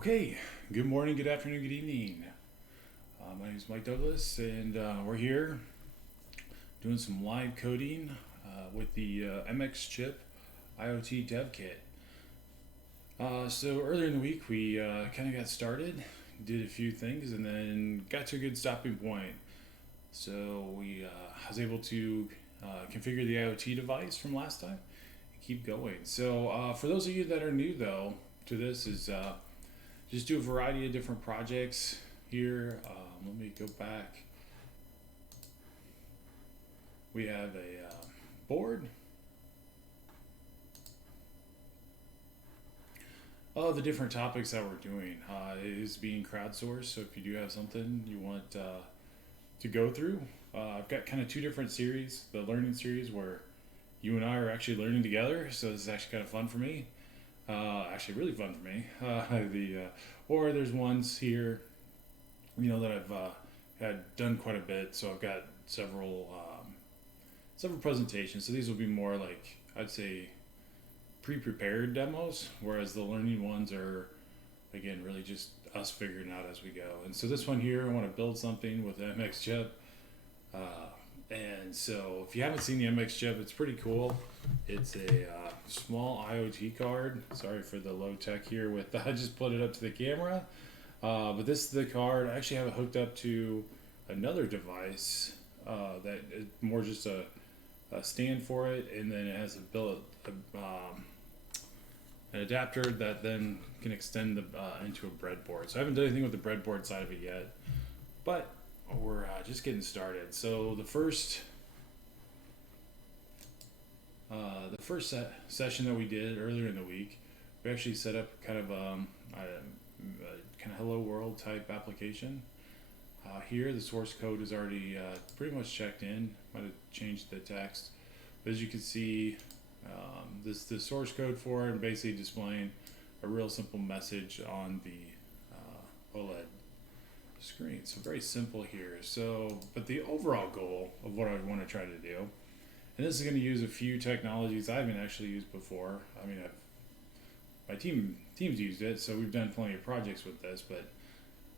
Okay, good morning, good afternoon, good evening. My name is Mike Douglas, and we're here doing some live coding with the MXChip IoT DevKit. So earlier in the week, we kind of got started, did a few things, and then got to a good stopping point. So we was able to configure the IoT device from last time and keep going. So for those of you that are new, though, to this is just do a variety of different projects here. Let me go back. We have a board. All the different topics that we're doing is being crowdsourced. So if you do have something you want to go through, I've got kind of two different series. The learning series where you and I are actually learning together. So this is actually kind of fun for me. Actually, really fun for me. Or there's ones here, that I've had done quite a bit. So I've got several presentations. So these will be more like, I'd say, pre-prepared demos, whereas the learning ones are, again, really just us figuring out as we go. And so this one here, I want to build something with MXChip. And so if you haven't seen the MXChip, it's pretty cool. It's a small IoT card. Sorry for the low tech here with I just put it up to the camera. But this is the card. I actually have it hooked up to another device that is more just a stand for it, and then it has an adapter that then can extend into a breadboard. So I haven't done anything with the breadboard side of it yet, but we're just getting started. So the first session that we did earlier in the week, we actually set up kind of a kind of hello world type application. Here the source code is already pretty much checked in. Might have changed the text, but as you can see, the source code for it and basically displaying a real simple message on the OLED screen. So very simple here. So, but the overall goal of what I want to try to do, and this is going to use a few technologies I haven't actually used before. I mean, my team's used it, so we've done plenty of projects with this, but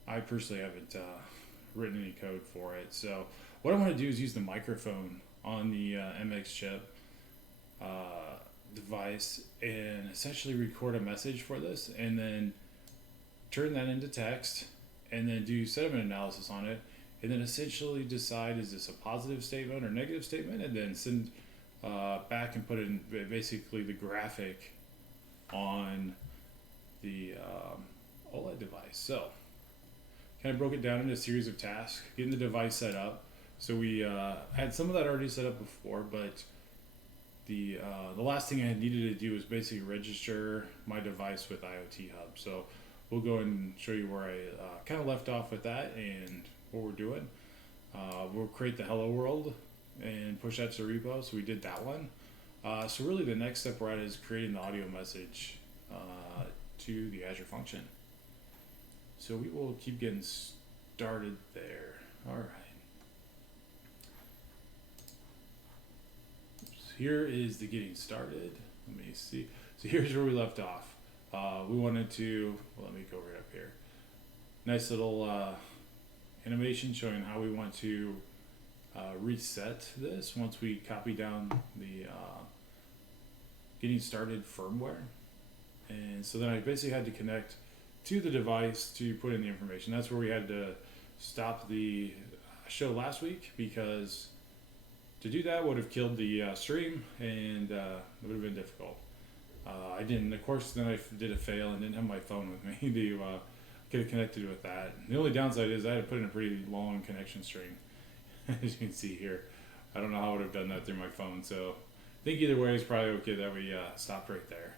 I personally haven't written any code for it. So what I want to do is use the microphone on the MXChip device and essentially record a message for this, and then turn that into text, and then do sentiment analysis on it, and then essentially decide, is this a positive statement or negative statement, and then send back and put in basically the graphic on the OLED device. So kind of broke it down into a series of tasks, getting the device set up. So we had some of that already set up before, but the last thing I needed to do was basically register my device with IoT Hub. So we'll go and show you where I kind of left off with that and what we're doing. We'll create the hello world and push that to the repo. So we did that one. So really the next step we're at is creating the audio message to the Azure function. So we will keep getting started there. All right. Here is the getting started. Let me see. So here's where we left off. We wanted to, let me go right up here. Nice little animation showing how we want to reset this once we copy down the getting started firmware. And so then I basically had to connect to the device to put in the information. That's where we had to stop the show last week, because to do that would have killed the stream, and it would have been difficult. I didn't, of course, then I did a fail and didn't have my phone with me to get it connected with that. The only downside is I had to put in a pretty long connection string, as you can see here. I don't know how I would have done that through my phone, so I think either way is probably okay that we stopped right there.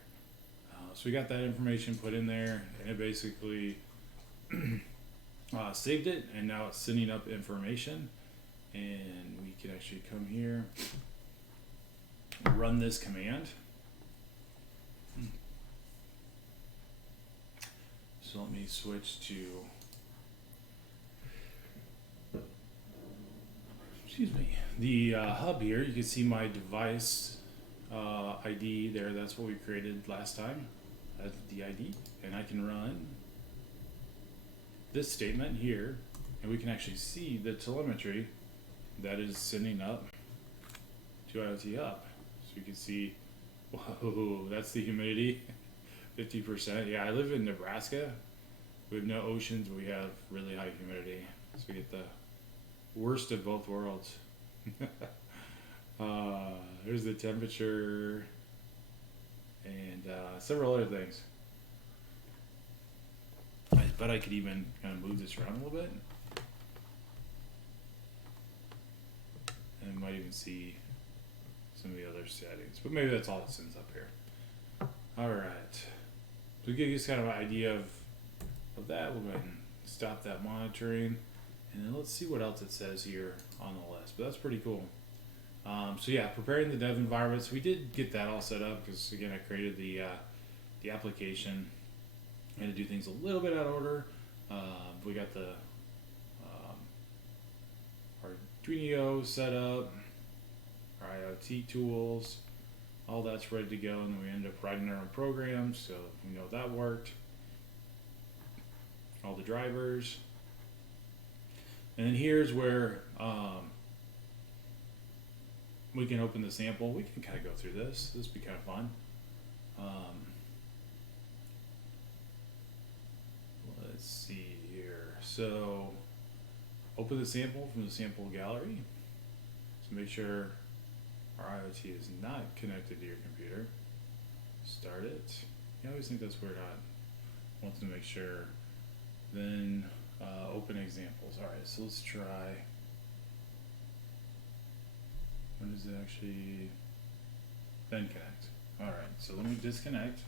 So we got that information put in there, and it basically saved it, and now it's sending up information. And we can actually come here, run this command. So let me switch to, the hub here. You can see my device ID there. That's what we created last time. That's the ID, and I can run this statement here, and we can actually see the telemetry that is sending up to IoT Hub. So you can see, whoa, that's the humidity, 50%. Yeah, I live in Nebraska. We have no oceans, but we have really high humidity. So we get the worst of both worlds. Here's the temperature and several other things. I bet I could even kind of move this around a little bit. And might even see some of the other settings, but maybe that's all it sends up here. All right, so to give you kind of an idea of that, we'll go ahead and stop that monitoring, and then let's see what else it says here on the list. But that's pretty cool. So yeah, preparing the dev environments. We did get that all set up because again, I created the application. I had to do things a little bit out of order. We got the Arduino set up, our IoT tools, all that's ready to go, and then we ended up writing our own programs, so we know that worked. All the drivers. And then here's where we can open the sample. We can kind of go through this. This would be kind of fun. Let's see here. So open the sample from the sample gallery. So make sure our IoT is not connected to your computer. Start it. I always think that's weird. I want to make sure. Then open examples. All right, so let's try. When does it actually then connect? All right, so let me disconnect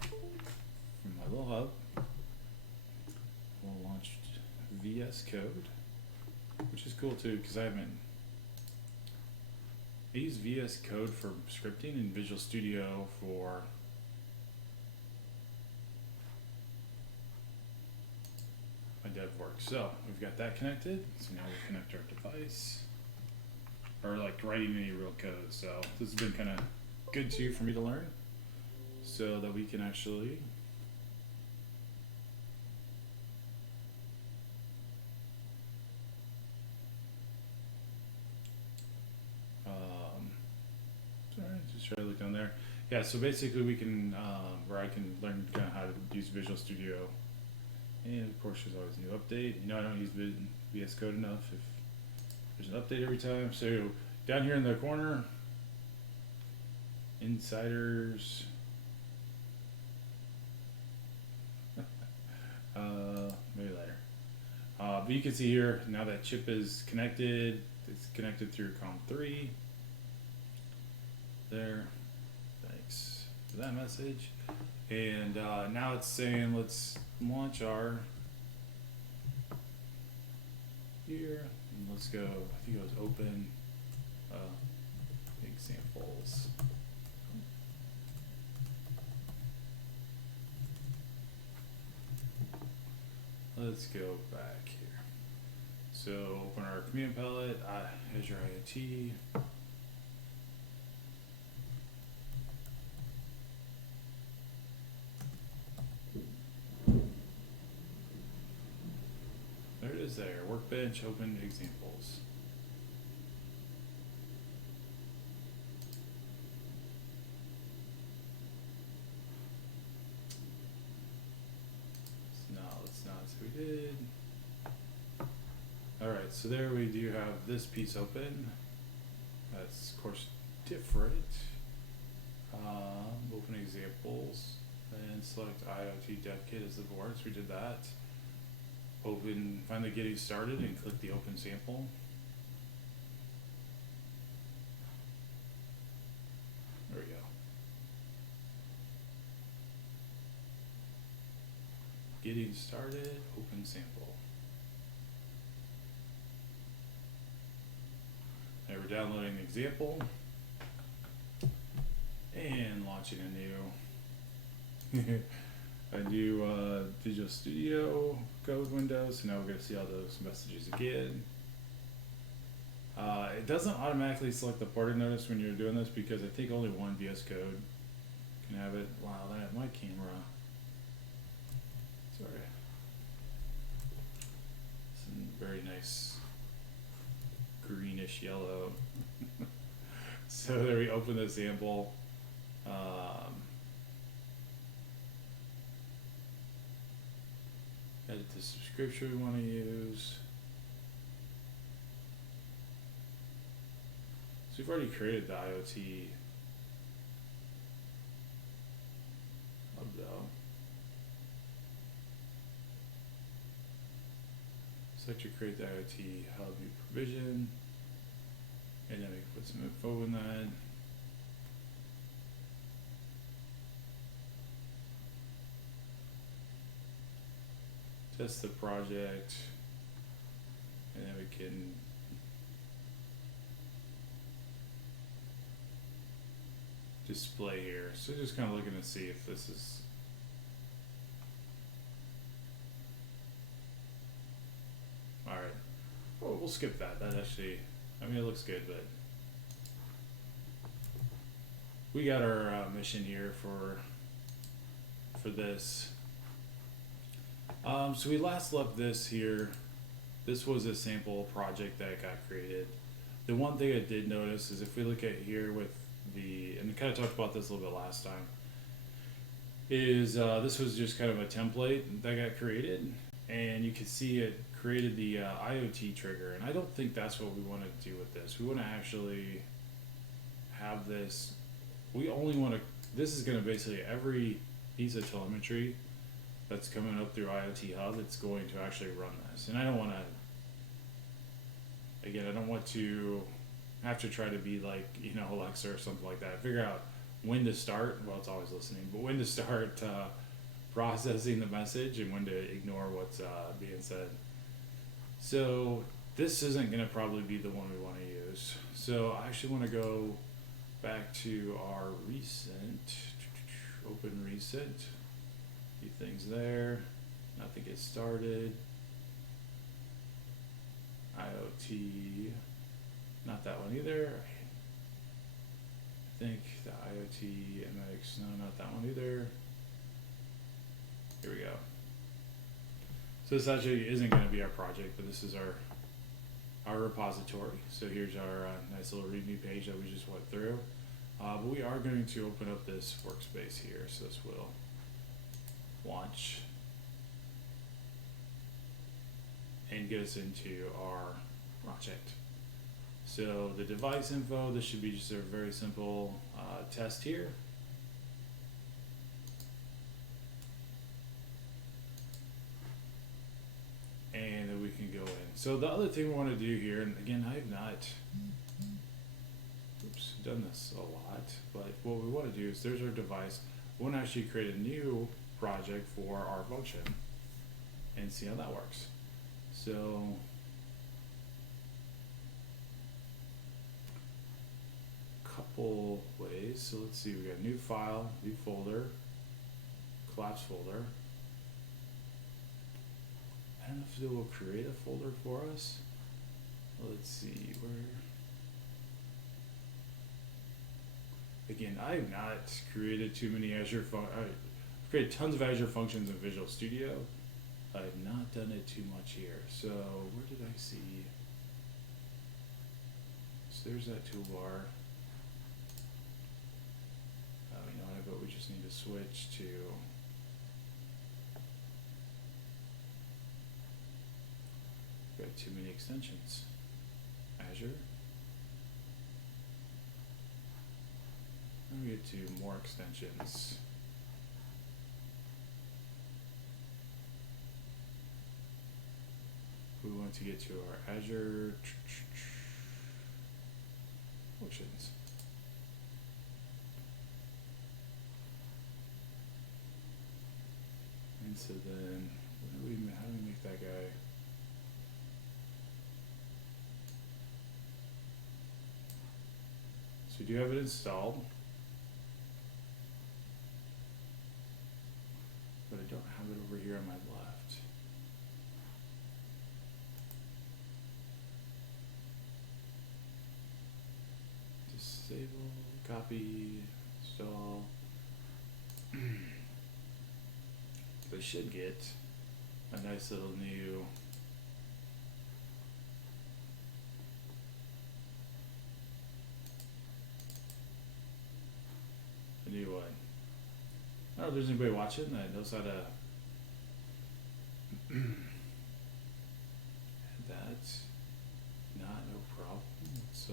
from my little hub. We'll launch VS Code, which is cool too, because I use VS Code for scripting and Visual Studio for my dev work. So we've got that connected. So now we'll connect our device, or like writing any real code. So this has been kind of good too for me to learn, so that we can actually just try to look down there. Yeah, so basically we can, where I can learn kind of how to use Visual Studio. And of course there's always a new update. You know, I don't use VS Code enough if there's an update every time. So down here in the corner, insiders, maybe later. But you can see here, now that chip is connected, it's connected through COM3. There, thanks for that message. And now it's saying let's launch our here, and let's go, I think it was open examples. Let's go back here. So open our command palette, Azure IoT. There it is there, workbench, open examples. Let's not, so we did. All right, so there we do have this piece open. That's of course different. Open examples and select IoT DevKit as the board, so we did that. Open, finally getting started, and click the open sample. There we go. Getting started, open sample. Now we're downloading the example and launching a new Visual Studio code window. So now we're going to see all those messages again. It doesn't automatically select the ported notice when you're doing this, because I think only one VS Code can have it. Wow, that my camera. Sorry. very nice greenish yellow. So there we open the sample. Edit the subscription we want to use. So we've already created the IoT hub though. Select to create the IoT hub you provision, and then we can put some info in that. Test the project, and then we can display here. So just kind of looking to see if this is all right. Well, we'll skip that. That actually, I mean, it looks good, but we got our mission here for this. So we last left this here. This was a sample project that got created. The one thing I did notice is if we look at here with the, and we kind of talked about this a little bit last time, is this was just kind of a template that got created, and you can see it created the IoT trigger, and I don't think that's what we want to do with this. We want to actually have this, we only want to, this is going to basically every piece of telemetry that's coming up through IoT Hub, it's going to actually run this. And I don't want to, again, I don't want to have to try to be like, you know, Alexa or something like that. Figure out when to start, well, it's always listening, but when to start processing the message and when to ignore what's being said. So this isn't going to probably be the one we want to use. So I actually want to go back to our recent, open recent. Few things there, nothing gets started. IoT, not that one either. I think the IoT MX, no, not that one either. Here we go. So this actually isn't going to be our project, but this is our repository. So here's our nice little README page that we just went through. But we are going to open up this workspace here, so this will launch and get us into our project. So the device info, this should be just a very simple test here. And then we can go in. So the other thing we want to do here, and again, I have not done this a lot, but what we want to do is there's our device. We want to actually create a new project for our function and see how that works. So couple ways. So let's see, we got new file, new folder, collapse folder. I don't know if it will create a folder for us. Let's see where. Again, I have not created too many Azure I've created tons of Azure functions in Visual Studio. I've not done it too much here. So where did I see? So there's that toolbar. You know, but we just need to switch to got too many extensions. Azure. Let me get to more extensions. We want to get to our Azure functions. And so then, how do we make that guy? So we do have it installed, but I don't have it over here on my left. Disable, copy, install. They should get a nice little new a new one. I don't know if there's anybody watching that knows how to add that. Not no problem. It's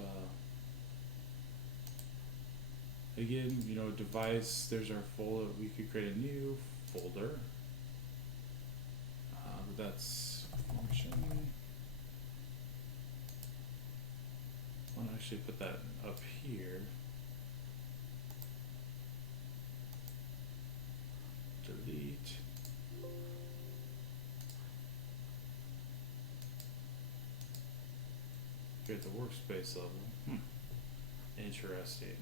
again, you know, device, there's our folder. We could create a new folder. That's function. I want to actually put that up here. Delete. Here at the workspace level. Interesting.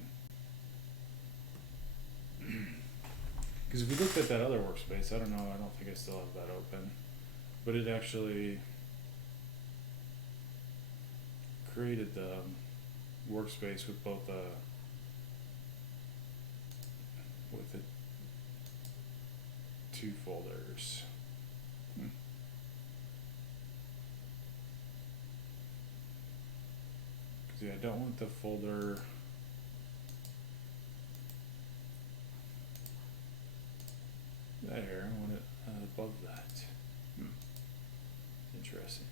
Because if we looked at that other workspace, I don't know, I don't think I still have that open. But it actually created the workspace with both with the two folders. Because yeah, I don't want the folder there. I want it above that. Interesting.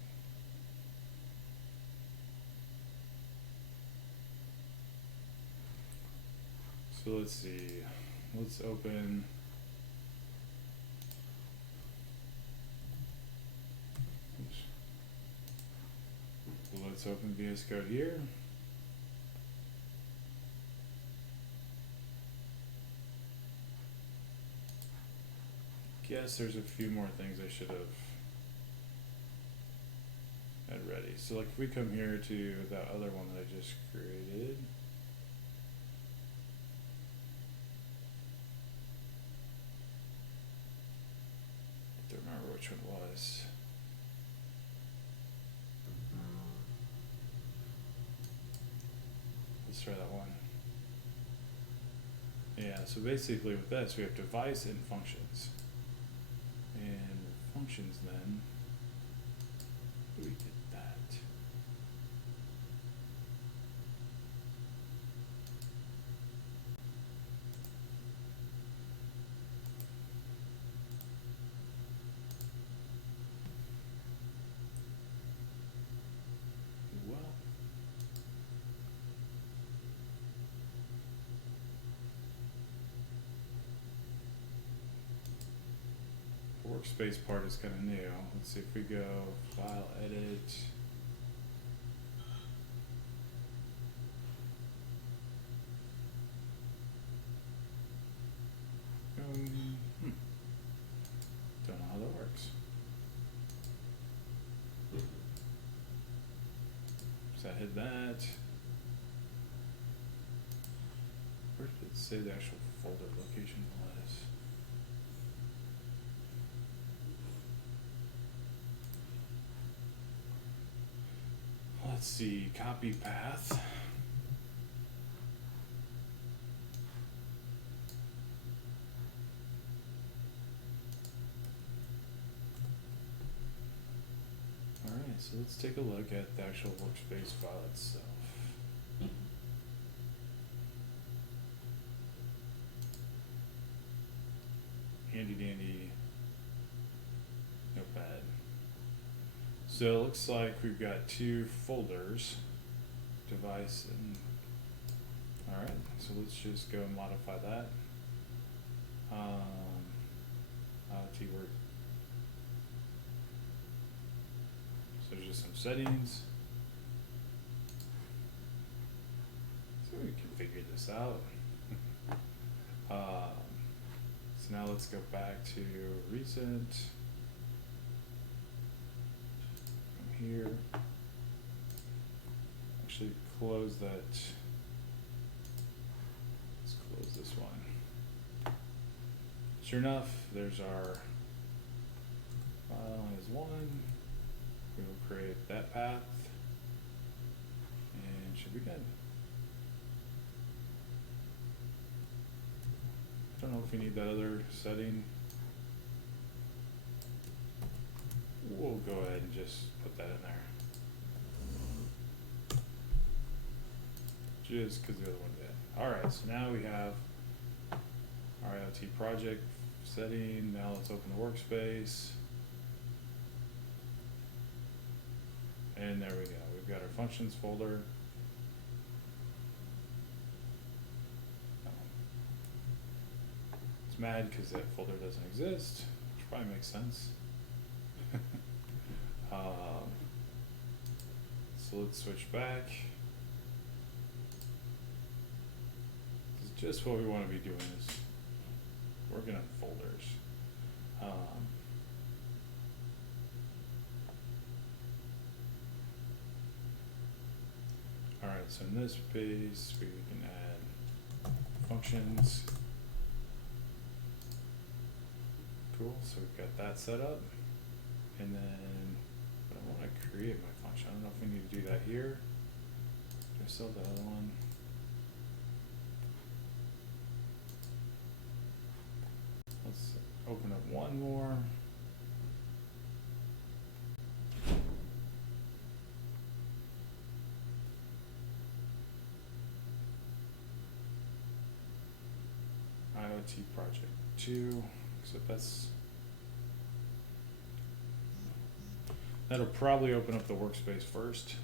So let's see. Let's open. Oops. Let's open VS Code here. Guess there's a few more things I should have had ready. So like if we come here to that other one that I just created. I don't remember which one it was. Let's try that one. Yeah, so basically with this we have device and functions. And functions then, we did that. Well, workspace part is kind of new. Let's see if we go file, edit. Don't know how that works. So I hit that. Where did it say the actual folder location was? Let's see, copy path. Alright, so let's take a look at the actual workspace file itself. Handy dandy notepad. So it looks like we've got two folders, device and, alright, so let's just go and modify that. IoT work. So there's just some settings. So we can figure this out. So now let's go back to recent. Here, actually close that. Let's close this one. Sure enough, there's our file as one. We will create that path and should be good. I don't know if we need that other setting. We'll go ahead and just put that in there. Just because the other one did. Alright, so now we have our IoT project setting. Now let's open the workspace. And there we go. We've got our functions folder. It's mad because that folder doesn't exist, which probably makes sense. So let's switch back. This is just what we want to be doing, is working on folders. Alright, so in this space we can add functions. Cool, so we've got that set up. And then I want to create my function. I don't know if we need to do that here. Do I still have the other one? Let's open up one more. IoT project 2, except that'll probably open up the workspace first.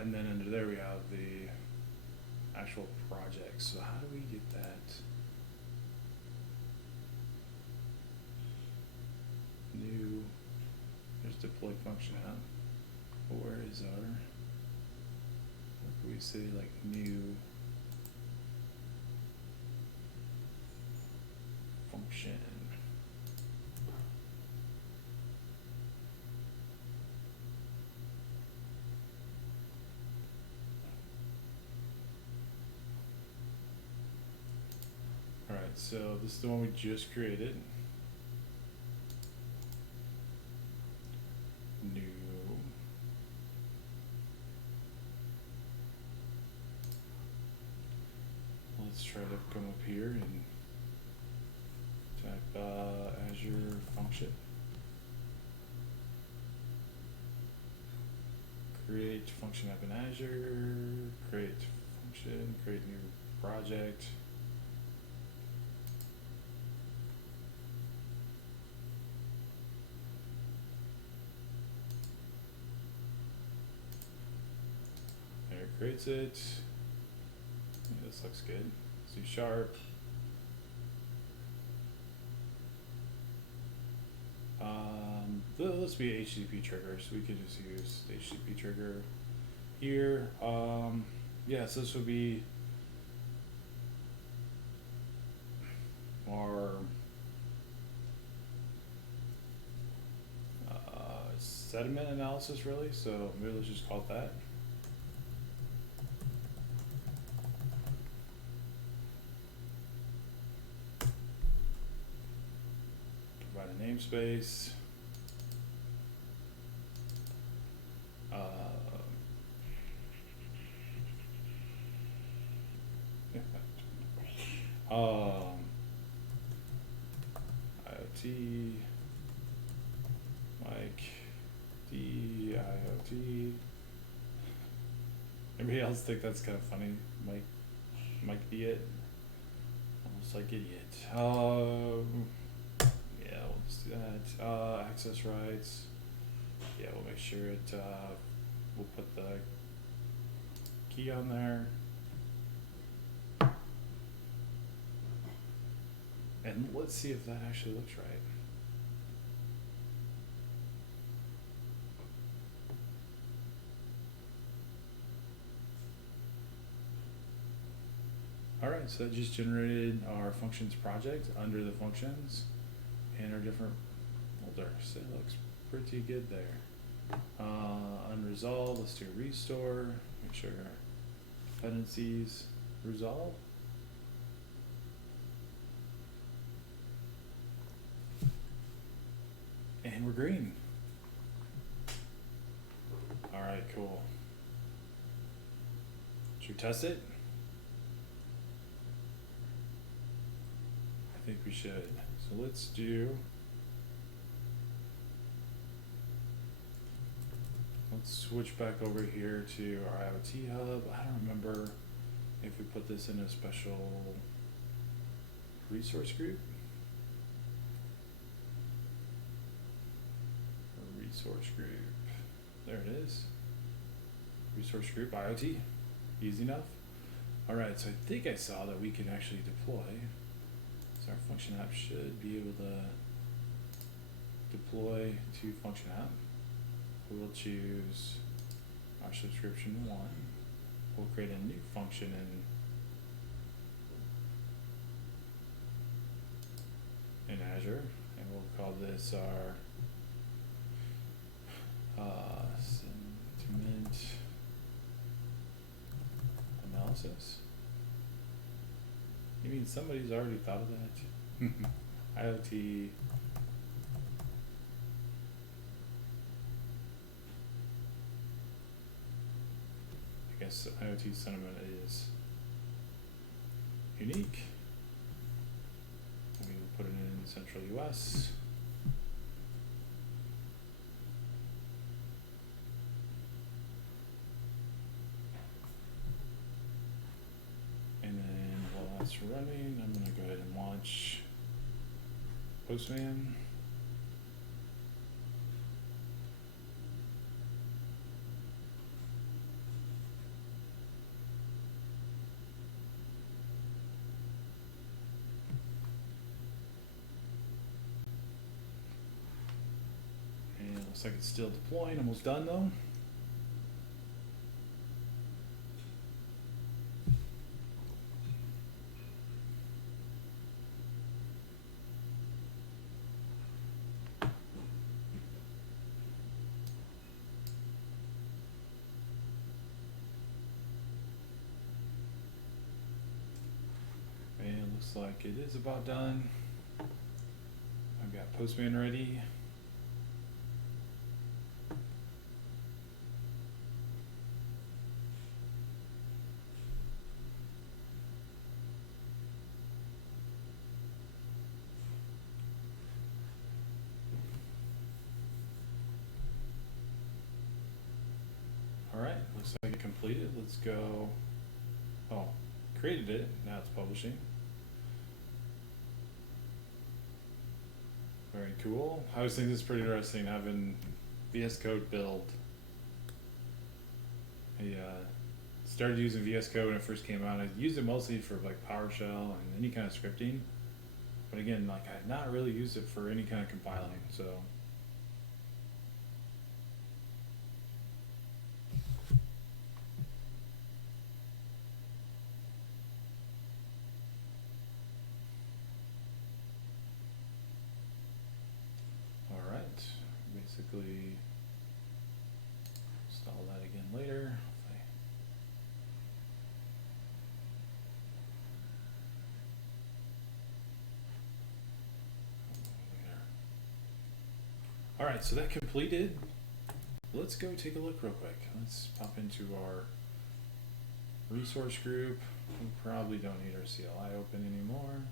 And then under there we have the actual project. So how do we get that? New, there's deploy function out. Where is our, what do we say, like new function? Alright, so this is the one we just created. New. Let's try to come up here and type Azure function. Create function app in Azure, create function, create new project. There, it creates it. Yeah, this looks good. C#. Let's be HTTP trigger, so we could just use the HTTP trigger here. Yeah, so this would be our sediment analysis, really. So maybe let's just call it that. Provide a namespace. IoT, Mike, D, IoT. Anybody else think that's kind of funny? Mike D it? Almost like idiot. Yeah, we'll just do that. Access rights. Yeah, we'll make sure it, we'll put the key on there. And let's see if that actually looks right. Alright, so that just generated our functions project under the functions and our different folders. So it looks pretty good there. Unresolved, let's do restore, make sure our dependencies resolve. And we're green. Alright, cool. Should we test it? I think we should. So let's do let's switch back over here to our IoT hub. I don't remember if we put this in a special resource group. A resource group. There it is. Resource group IoT. Easy enough. Alright, so I think I saw that we can actually deploy. So our function app should be able to deploy to function app. We'll choose our subscription one. We'll create a new function in Azure, and we'll call this our sentiment analysis. You mean somebody's already thought of that? IoT I guess IoT sentiment is unique. We will put it in Central US. And then while that's running, I'm going to go ahead and launch Postman. Looks like it's still deploying, almost done though. And looks like it is about done. I've got Postman ready. Alright, looks like it completed. Let's go. Oh, created it. Now it's publishing. Very cool. I always think this is pretty interesting having VS Code build. I started using VS Code when it first came out. I used it mostly for like PowerShell and any kind of scripting. But again, like I had not really used it for any kind of compiling. So. Basically install that again later. Alright, so that completed. Let's go take a look real quick. Let's pop into our resource group. We probably don't need our CLI open anymore.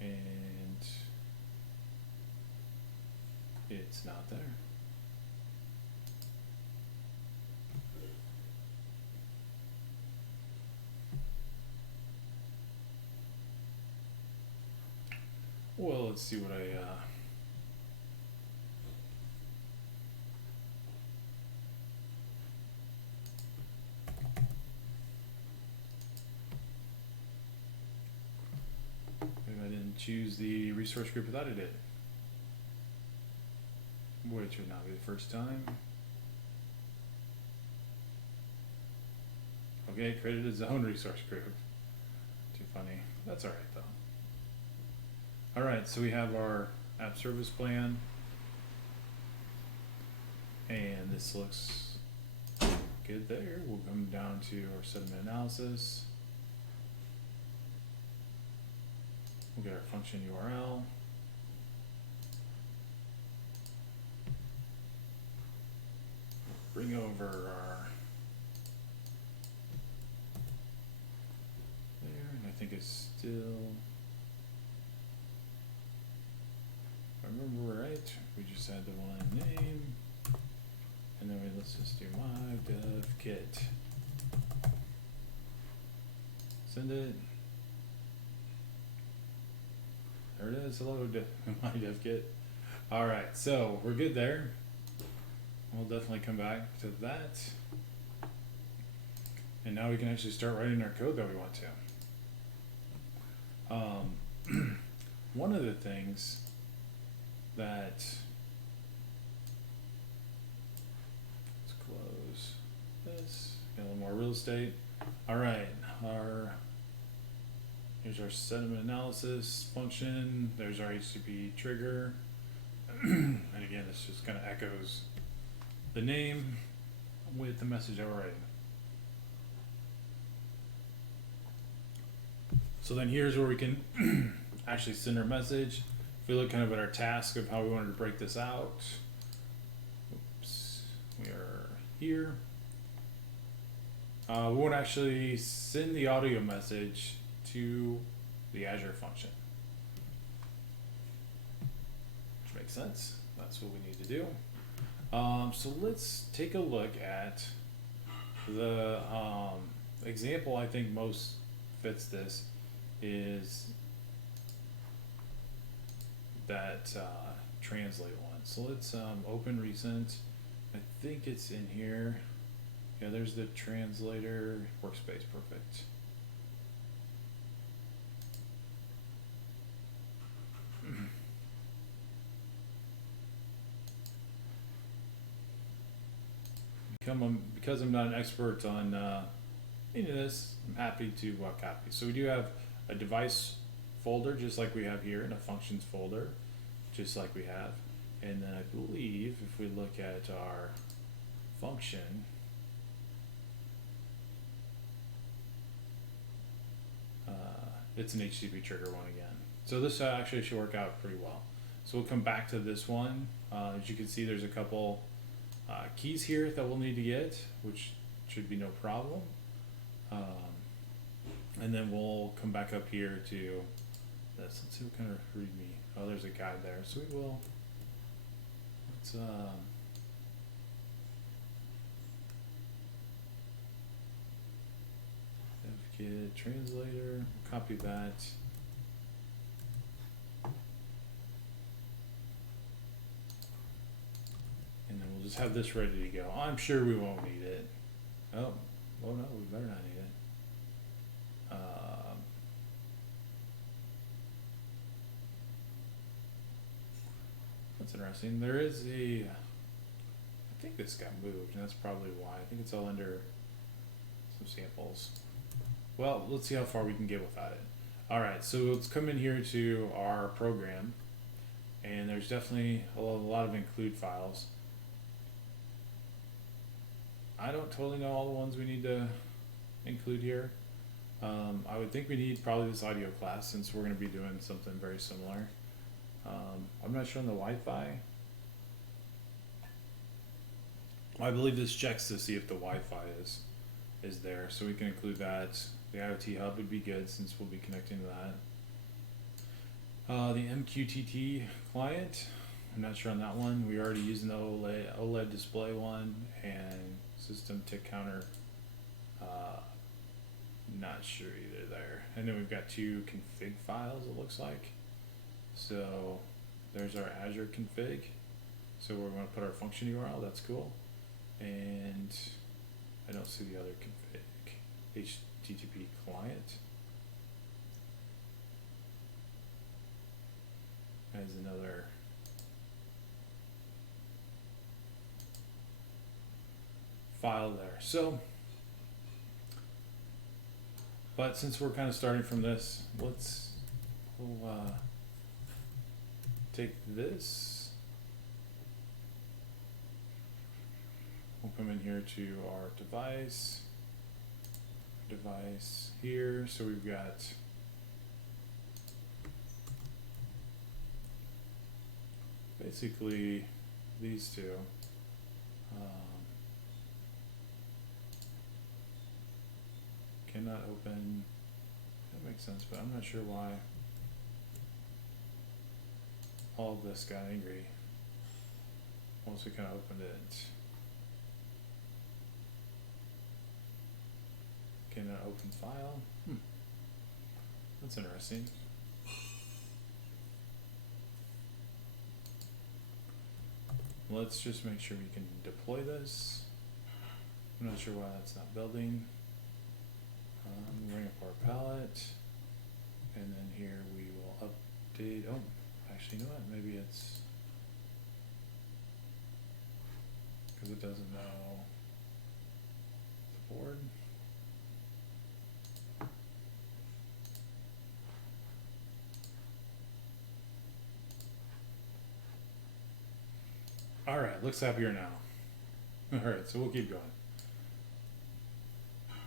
And it's not there. Well, let's see what maybe I didn't choose the resource group that I did. Which would not be the first time. Okay, created a zone resource group. Too funny. That's alright though. Alright, so we have our app service plan. And this looks good there. We'll come down to our sentiment analysis. We'll get our function URL. Bring over our there, and I think it's still our remember right, we just had the one name, and then let's just do my dev kit. Send it. There it is. Hello, my dev kit. All right, so we're good there. We'll definitely come back to that. And now we can actually start writing our code that we want to. One of the things that, let's close this, get a little more real estate. All right, here's our sentiment analysis function. There's our HTTP trigger. And again, this just kind of echoes the name with the message that we're writing. So then here's where we can actually send our message. If we look kind of at our task of how we wanted to break this out, oops, we are here. We want to actually send the audio message to the Azure function. Which makes sense. That's what we need to do. So let's take a look at the example I think most fits this is that translate one. So let's open recent. I think it's in here. Yeah, there's the translator workspace. Perfect. Because I'm not an expert on any of this, I'm happy to copy. So we do have a device folder just like we have here, and a functions folder just like we have. And then I believe if we look at our function, it's an HTTP trigger one again. So this actually should work out pretty well. So we'll come back to this one. As you can see, there's a couple keys here that we'll need to get, which should be no problem. And then we'll come back up here to this. Let's see what kind of readme. Oh, there's a guide there. So we will. Let's DevKit translator. Copy that. And then we'll just have this ready to go. I'm sure we won't need it. Oh no, we better not need it. That's interesting. There is I think this got moved, and that's probably why. I think it's all under some samples. Well, let's see how far we can get without it. All right, so let's come in here to our program, and there's definitely a lot of include files. I don't totally know all the ones we need to include here. I would think we need probably this audio class since we're going to be doing something very similar. I'm not sure on the Wi-Fi. I believe this checks to see if the Wi-Fi is there, so we can include that. The IoT hub would be good since we'll be connecting to that. The MQTT client, I'm not sure on that one. We already using the OLED display one, and system tick counter, not sure either there. And then we've got 2 config files, it looks like. So there's our Azure config. So we're going to put our function URL, that's cool. And I don't see the other config, HTTP client. As another file there. So, but since we're kind of starting from this, we'll take this. We'll come in here to our device here. So we've got basically these two. Cannot open. That makes sense, but I'm not sure why. all of this got angry once we kind of opened it. Can I open file? That's interesting. Let's just make sure we can deploy this. I'm not sure why that's not building. Bring up our palette, and then here we will update. Oh, actually, you know what? Maybe it's because it doesn't know the board. All right, looks happier now. All right, so we'll keep going.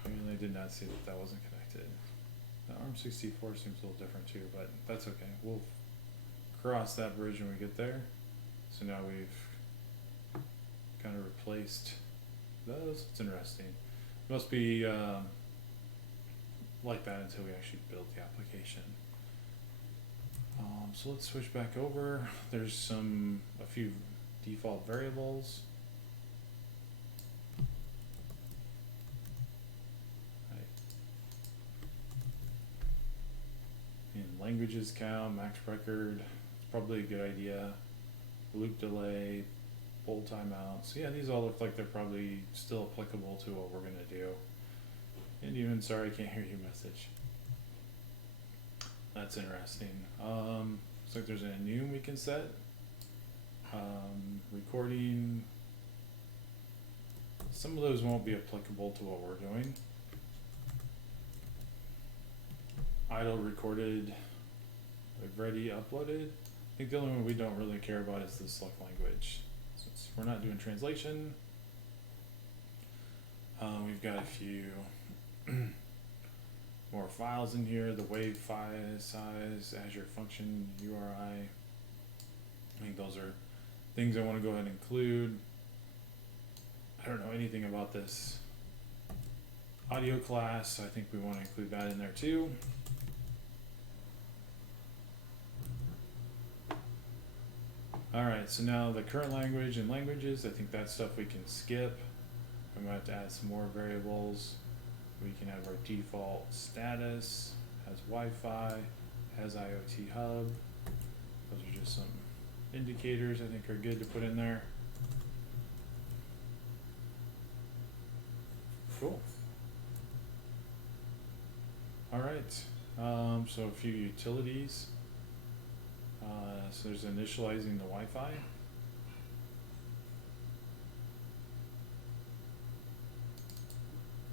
I really did not see that wasn't connected. The ARM64 seems a little different too, but that's okay. We'll cross that bridge when we get there. So now we've kind of replaced those. It's interesting. It must be like that until we actually build the application. So let's switch back over. There's a few default variables. In languages count, max record, it's probably a good idea. Loop delay, bold timeout. So yeah, these all look like they're probably still applicable to what we're gonna do. And even, sorry, I can't hear you message. That's interesting. Looks like there's an enum we can set. Recording. Some of those won't be applicable to what we're doing. Idle recorded, we've already uploaded. I think the only one we don't really care about is the select language. Since we're not doing translation, we've got a few more files in here. The wave file size, Azure function URI. I think those are things I want to go ahead and include. I don't know anything about this audio class, so I think we want to include that in there too. Alright, so now the current language and languages, I think that's stuff we can skip. I'm going to have to add some more variables. We can have our default status, has Wi-Fi, has IoT hub. Those are just some indicators I think are good to put in there. Cool. Alright, so a few utilities. So there's initializing the Wi-Fi.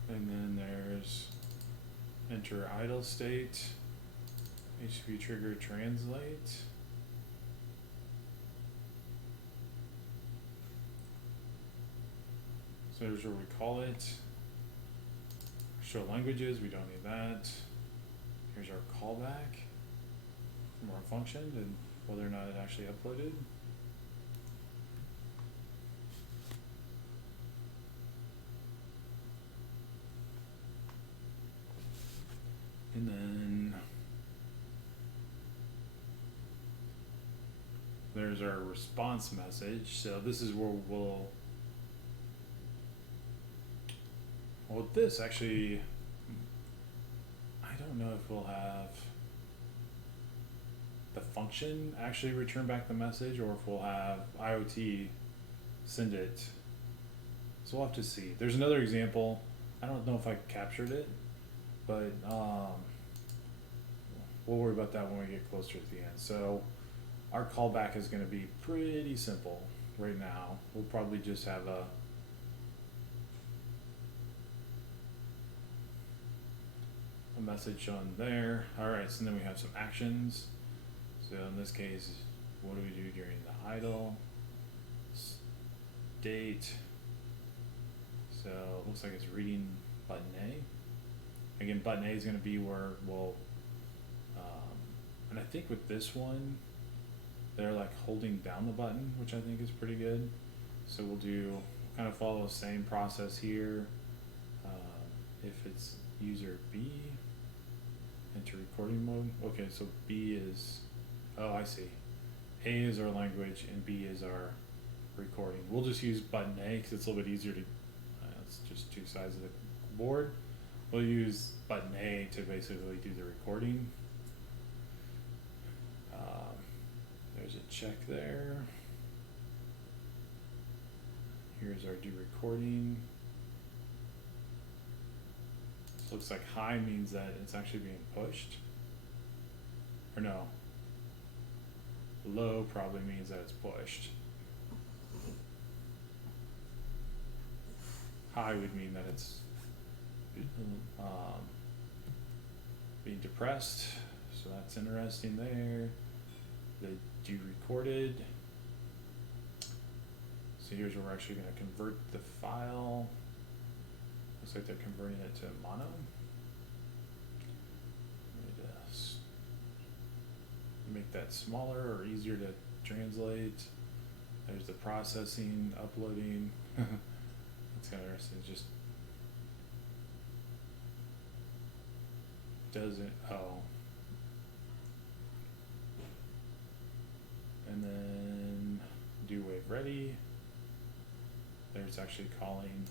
And then there's enter idle state, HTTP trigger translate. So there's where we call it. Show languages, we don't need that. Here's our callback from our function and whether or not it actually uploaded. And then there's our response message. So this is where well, this actually, I don't know if we'll have the function actually return back the message or if we'll have IoT send it. So we'll have to see. There's another example. I don't know if I captured it, but we'll worry about that when we get closer to the end. So our callback is going to be pretty simple right now. We'll probably just have a message on there. Alright, so then we have some actions. So in this case, what do we do during the idle state? So it looks like it's reading button A. Again, button A is going to be where we'll, and I think with this one, they're like holding down the button, which I think is pretty good. So we'll kind of follow the same process here. If it's user B, enter recording mode. Okay, so B is, oh, I see. A is our language and B is our recording. We'll just use button A because it's a little bit easier to, it's just two sides of the board. We'll use button A to basically do the recording. There's a check there. Here's our do recording. This looks like high means that it's actually being pushed. Or no. Low probably means that it's pushed. High would mean that it's being depressed. So that's interesting there. The do recorded. So here's where we're actually going to convert the file. Looks like they're converting it to mono. Make that smaller or easier to translate. There's the processing, uploading. That's kind of interesting. It just doesn't. Oh. And then do wave ready. There's actually calling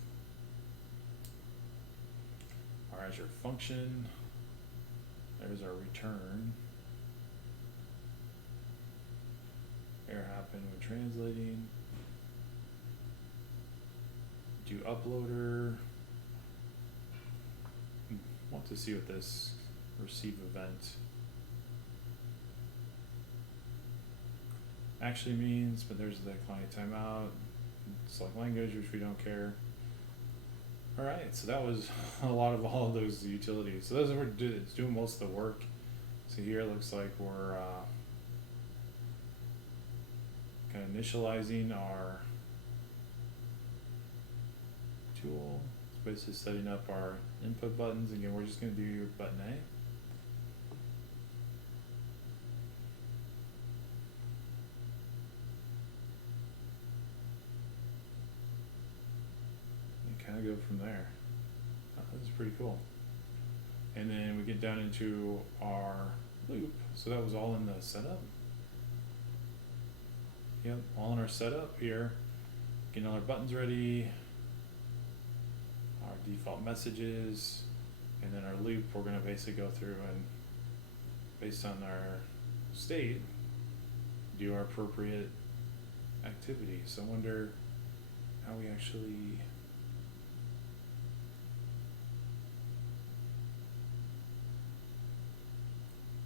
our Azure function. There's our return. Error happened when translating. Do uploader. Want to see what this receive event actually means, but there's the client timeout. Select language, which we don't care. Alright, so that was a lot of all of those utilities. So those are it's doing most of the work. So here it looks like we're kind of initializing our tool. It's basically setting up our input buttons. Again, we're just going to do button A. And kind of go from there. This is pretty cool. And then we get down into our loop. So that was all in the setup. Yep, all in our setup here. Getting all our buttons ready, our default messages, and then our loop. We're going to basically go through and, based on our state, do our appropriate activity. So I wonder how we actually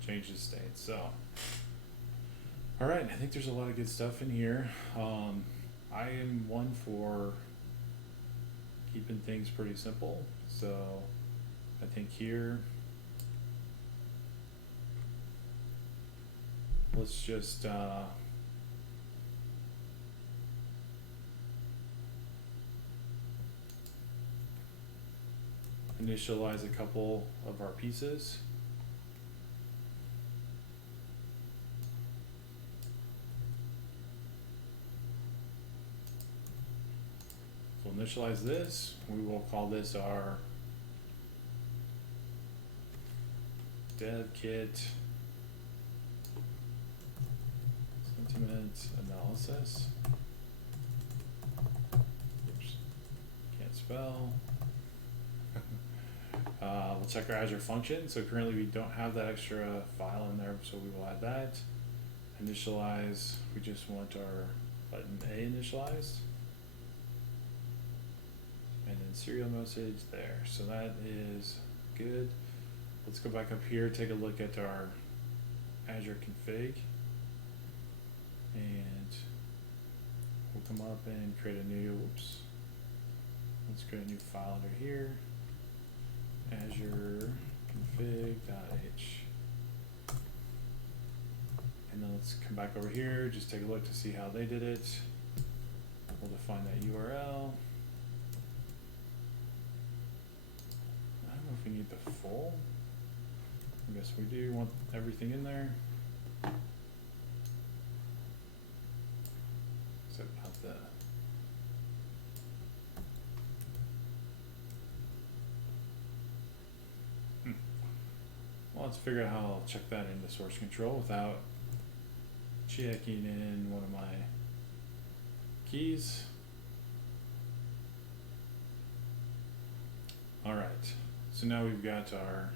change the state. So. Alright, I think there's a lot of good stuff in here. I am one for keeping things pretty simple, so I think here, let's just initialize a couple of our pieces. Initialize this. We will call this our DevKit sentiment analysis. Oops, can't spell. We'll check our Azure function. So currently we don't have that extra file in there, so we will add that. Initialize. We just want our button A initialized. And then serial message there. So that is good. Let's go back up here, take a look at our Azure config. And we'll come up and create a new, let's create a new file under here. Azure config.h. And then let's come back over here, just take a look to see how they did it. We'll define that URL. If we need the full, I guess we do want everything in there. Except not the. Well, let's figure out how I'll check that into source control without checking in one of my keys. All right, so now we've got our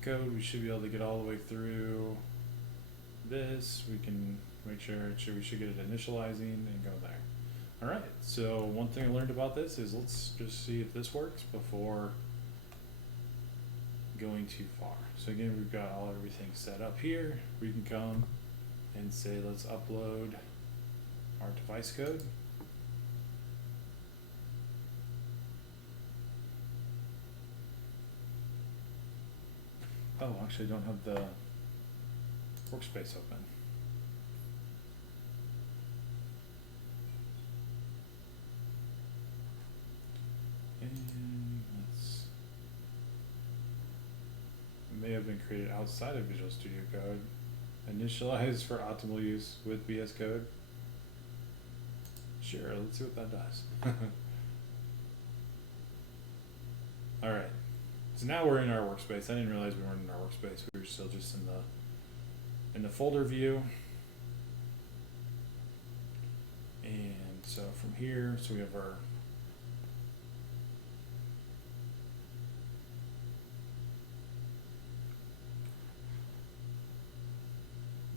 code. We should be able to get all the way through this. We can make sure we should get it initializing and go there. All right, so one thing I learned about this is let's just see if this works before going too far. So again, we've got everything set up here. We can come and say, let's upload our device code. Oh, actually I don't have the workspace open. And it may have been created outside of Visual Studio Code. Initialized for optimal use with VS Code. Sure, let's see what that does. All right, so now we're in our workspace. I didn't realize we weren't in our workspace. We were still just in the folder view. And so from here, so we have our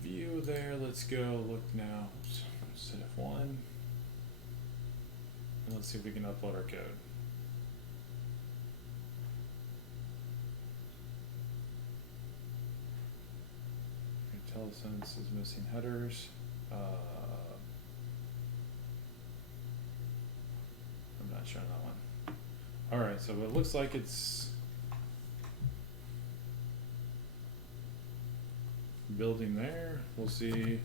view there. Let's go look now. Set F1. And let's see if we can upload our code. IntelliSense is missing headers. I'm not sure on that one. All right, so it looks like it's building there. We'll see.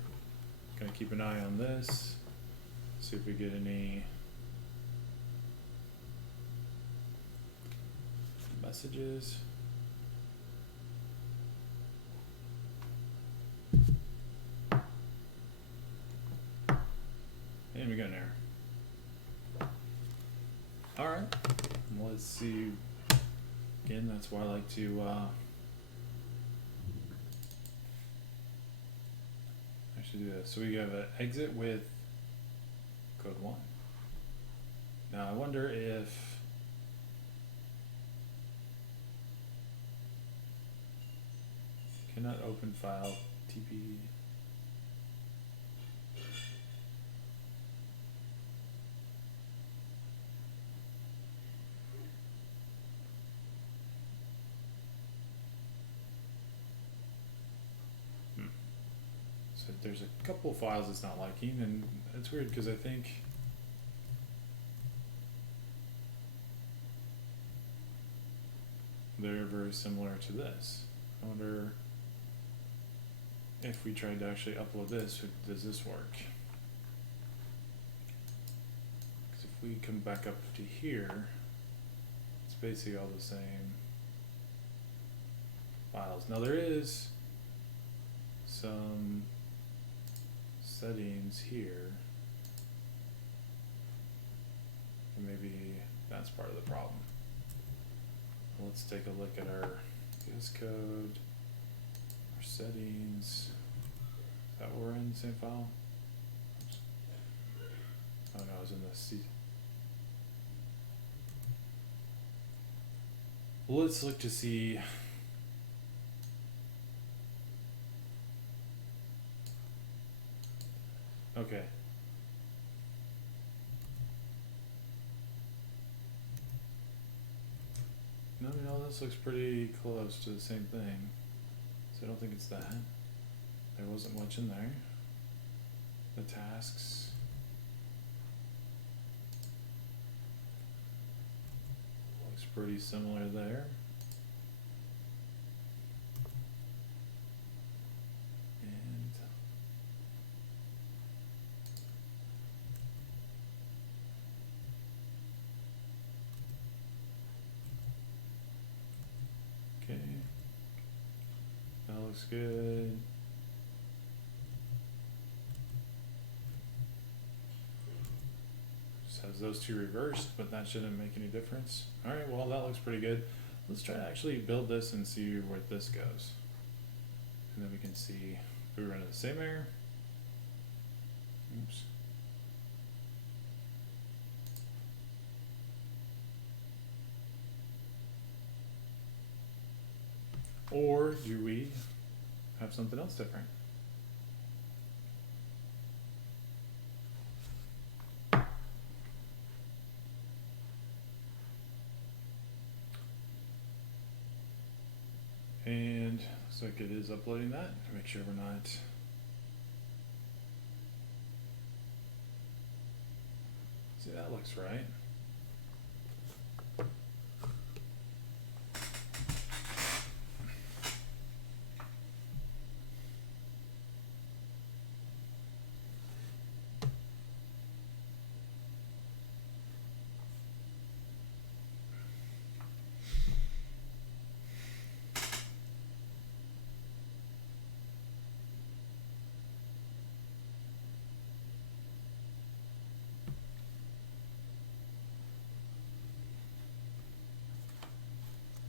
Gonna keep an eye on this. See if we get any messages. And we got an error. All right, let's see. Again, that's why I like to actually do this. So we have an exit with code 1. Now I wonder if cannot open file TP. So there's a couple files it's not liking, and it's weird because I think they're very similar to this. I wonder if we tried to actually upload this, does this work? Because if we come back up to here, it's basically all the same files. Now there is some settings here, and maybe that's part of the problem. Let's take a look at our VS Code, our settings. Is that what we're in the same file? Oops. Oh no, I was in the C. Well, let's look to see. Okay. No, this looks pretty close to the same thing. So I don't think it's that. There wasn't much in there. The tasks. Looks pretty similar there. And okay. That looks good. Just has those two reversed, but that shouldn't make any difference. All right, well, that looks pretty good. Let's try to actually build this and see where this goes. and then we can see if we run the same error. Oops. Or do we have something else different? And looks like it is uploading that to make sure we're not. See, that looks right.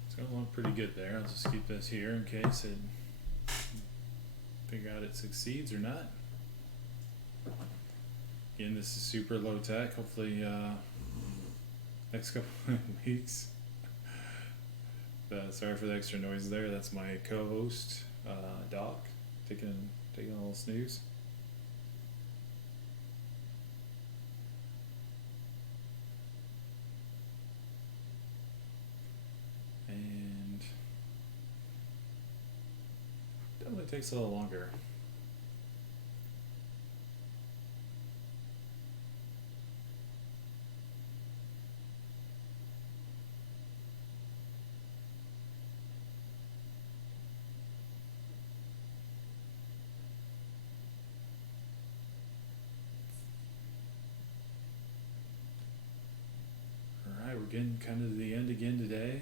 It's going along pretty good there. I'll just keep this here in case it figure out it succeeds or not. Again, this is super low tech. Hopefully, next couple of weeks. Sorry for the extra noise there. That's my co-host, Doc, taking a little snooze. And definitely takes a little longer. Alright, we're getting kind of to the end again today.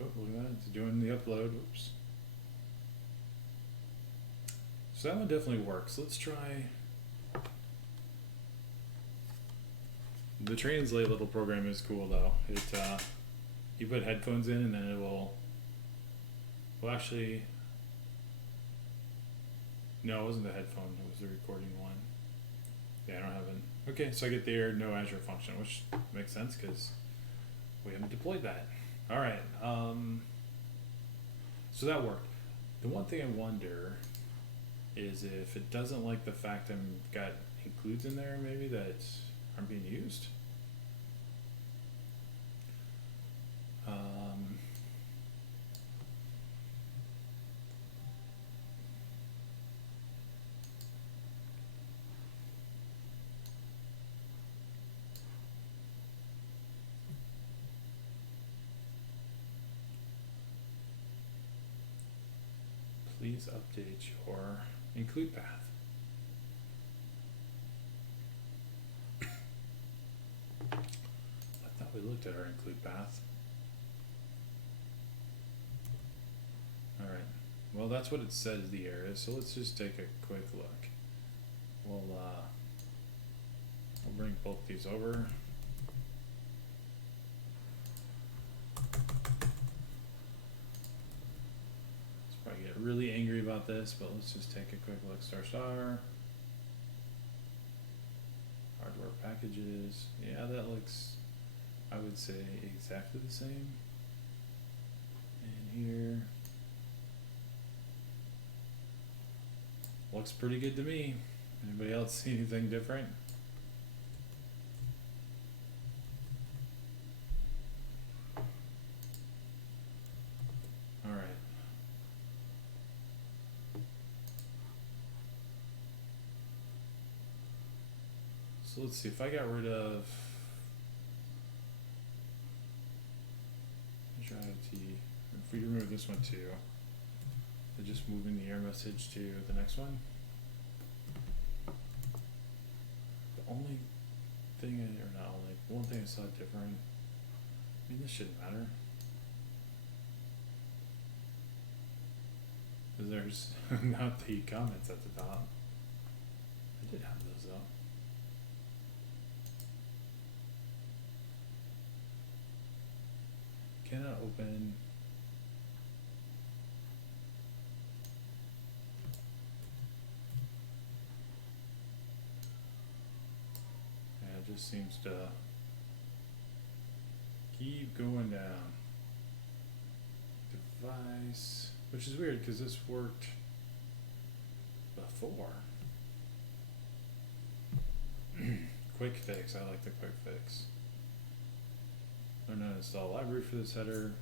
Oh, look at that, it's doing the upload. Whoops. So that one definitely works. Let's try the translate little program. Is cool though. It you put headphones in and then it will actually, no, it wasn't the headphone, it was the recording one. Yeah, I don't have it. Okay, so I get the no Azure function, which makes sense because we haven't deployed that. All right, so that worked. The one thing I wonder is if it doesn't like the fact I've got includes in there maybe that aren't being used. Please update your include path. I thought we looked at our include path. Alright, well that's what it says the error is, so let's just take a quick look. We'll bring both these over. Probably get really angry about this, but let's just take a quick look. Star. Hardware packages. Yeah, that looks, I would say, exactly the same. And here. Looks pretty good to me. Anybody else see anything different? Alright. So let's see, if I got rid of Azure IoT, if we remove this one too, and just moving the error message to the next one. The only thing, or not only, one thing I saw different, I mean this shouldn't matter. Because there's not the comments at the top. I did have those though. Cannot open. Yeah, it just seems to keep going down. Device, which is weird because this worked before. Quick fix, I like the quick fix. Learn how to install a library for this header.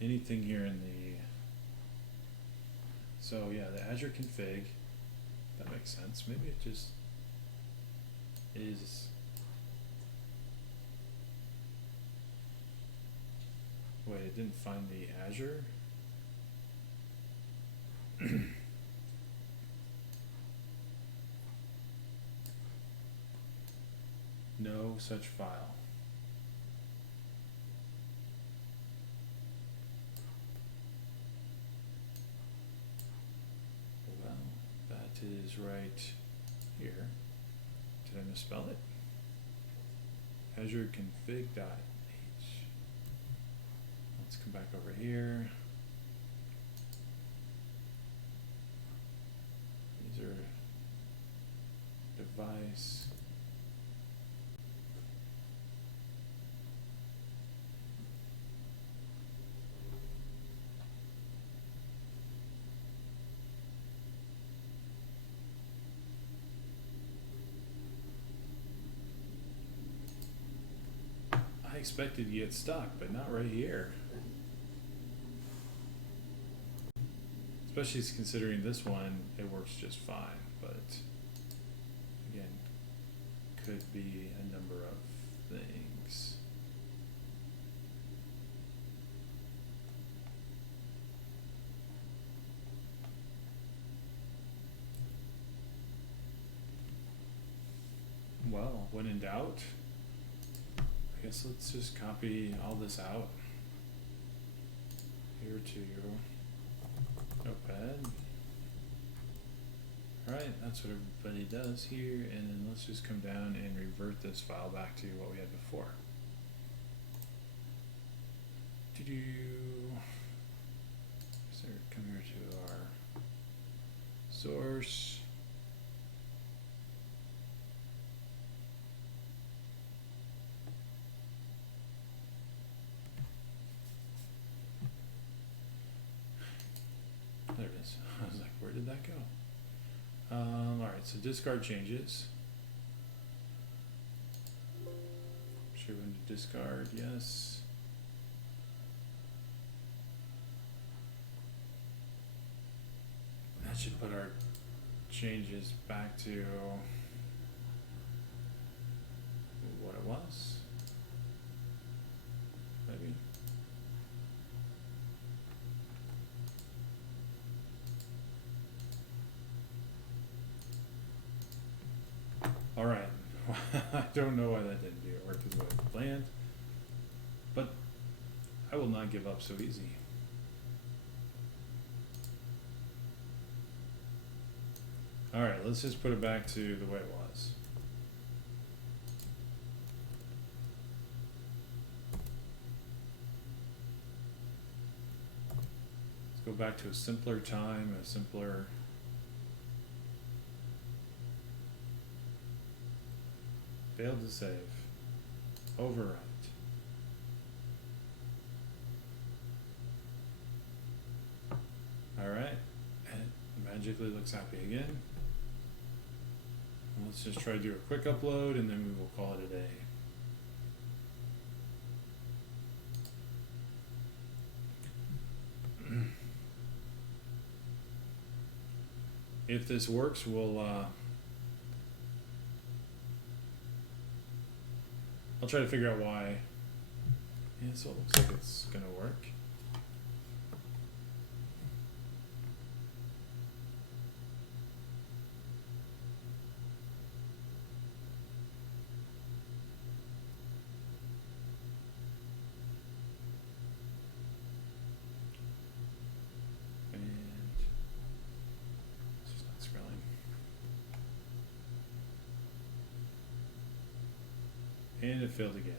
Anything here in the, so yeah, the Azure config, that makes sense. Maybe it just is, wait, it didn't find the Azure? No such file. Well, that is right here. Did I misspell it? Azure config.h. Let's come back over here. User device. I expected to get stuck, but not right here. Especially considering this one, it works just fine, but again, could be a number of things. Well, when in doubt, I guess let's just copy all this out here to your notepad. Alright, that's what everybody does here, and then let's just come down and revert this file back to what we had before. So come here to our source. There it is. I was like, where did that go? Alright, so discard changes. Show when to discard, yes. That should put our changes back to what it was. Maybe. All right, I don't know why that didn't work as well as planned, but I will not give up so easy. All right, let's just put it back to the way it was. Let's go back to a simpler time, a simpler failed to save. Overwrite. Alright, and it magically looks happy again. Let's just try to do a quick upload and then we will call it a day. If this works, we'll I'll try to figure out why. Yeah, so it looks like it's gonna work. and it failed again.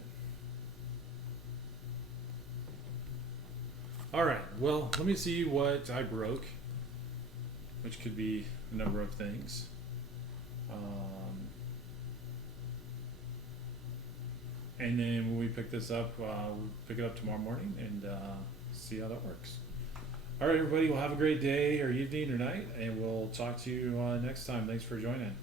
All right, well, let me see what I broke, which could be a number of things. And then when we pick this up, we'll pick it up tomorrow morning and see how that works. All right, everybody, well, have a great day or evening or night, and we'll talk to you next time. Thanks for joining.